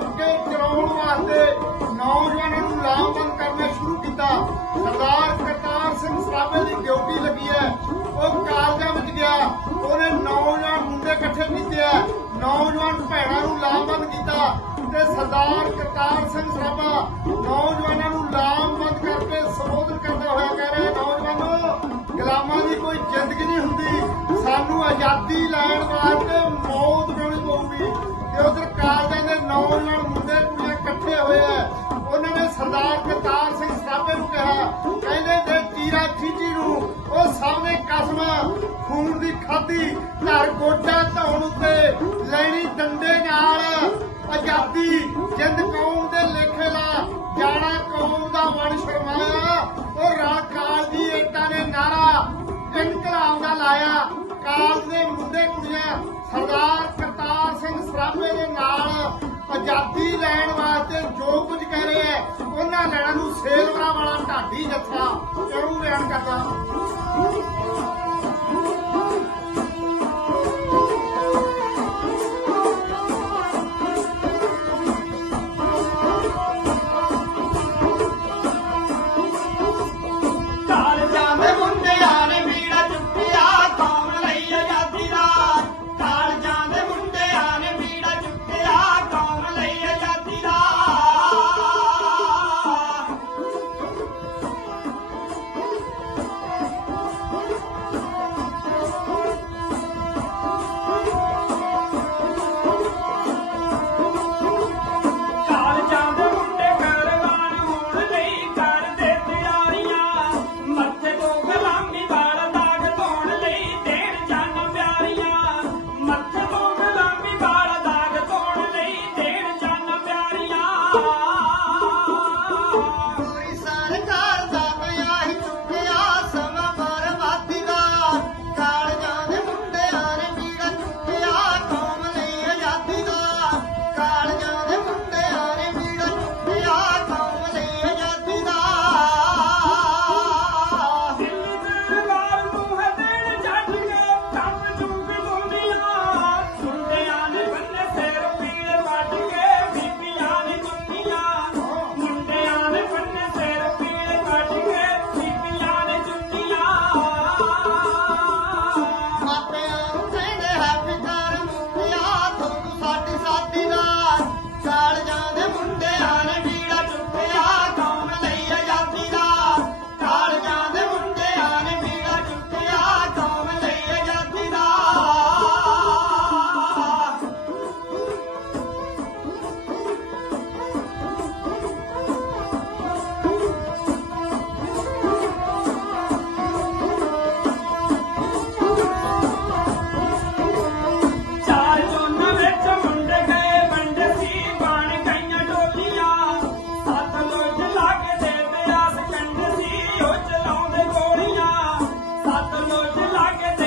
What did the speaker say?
ਚਲਾਉਣ ਵਾਸਤੇ ਨੌਜਵਾਨਾਂ ਨੂੰ ਲਾਮਬੰਦ ਕਰਨਾ ਸ਼ੁਰੂ ਕੀਤਾ। ਸਰਦਾਰ ਕਰਤਾਰ ਸਿੰਘ ਸਰਾਭੇ ਦੀ ਡਿਊਟੀ ਲੱਗੀ ਹੈ। ਉਹ ਕਾਲਜਾਂ ਵਿੱਚ ਗਿਆ। ਉਹਨੇ ਨੌਜਵਾਨ ਮੁੰਡੇ ਇਕੱਠੇ ਕੀਤੇ ਆ। ਨੌਜਵਾਨ ਭੈਣਾਂ ਨੂੰ ਲਾਮਬੰਦ ਕੀਤਾ ਤੇ ਸਰਦਾਰ ਕਰਤਾਰ ਸਿੰਘ ਸਰਾਭਾ ਨੌਜਵਾਨਾਂ ਨੂੰ ਲਾਮਬੰਦ ਕਰਕੇ ਸੰਬੋਧਨ ਕਰਦਾ ਹੋਇਆ ਕਹਿ ਰਿਹਾ, ਨੌਜਵਾਨੋ, ਗੁਲਾਮਾਂ ਦੀ ਕੋਈ ਜ਼ਿੰਦਗੀ ਨਹੀਂ ਹੁੰਦੀ। ਸਾਨੂੰ ਆਜ਼ਾਦੀ ਲੈਣ ਵਾਸਤੇ ਮੌਤ ਮਿਲਣੀ ਪਊਗੀ। ਤੇ ਉਧਰ ਕਸਮ, ਖੂਨ ਦੀ ਖਾਦੀ ਧਰ ਗੋਡਾ ਧੌਣ ਉੱਤੇ ਲੈਣੀ ਡੰਡੇ ਨਾਲ। ਆਜ਼ਾਦੀ ਜਿੰਦ ਕੌਮ ਦੇ ਲੇਖੇ ਲਾ, ਜਾਣਾ ਕੌਮ ਦਾ ਵਣ ਸ਼ਰਮਾਇਆ। ਉਹ ਰਾਲ ਕਾਲ ਦੀ ਏਟਾਂ ਨੇ ਨਾਰਾ ਇਨਕਲਾਬ ਦਾ ਲਾਇਆ। ਕਾਲ ਦੇ ਮੁੰਡੇ ਕੁੜੀਆਂ, ਸਰਦਾਰ ਕਰਤਾਰ ਸਿੰਘ ਸਰਾਭੇ ਦੇ ਨਾਲ ਆਜ਼ਾਦੀ ਲੈਣ ਵਾਸਤੇ ਜੋ ਕੁਝ ਕਹਿ ਰਹੇ ਹੈ, ਉਹਨਾਂ ਲੈਣਾ ਨੂੰ ਸੇਲਵਰਾ ਵਾਲਾ ਢਾਡੀ ਜੱਥਾ। ਕਿਉਂ ਬਿਆਨ ਕਰਦਾ। 有心来给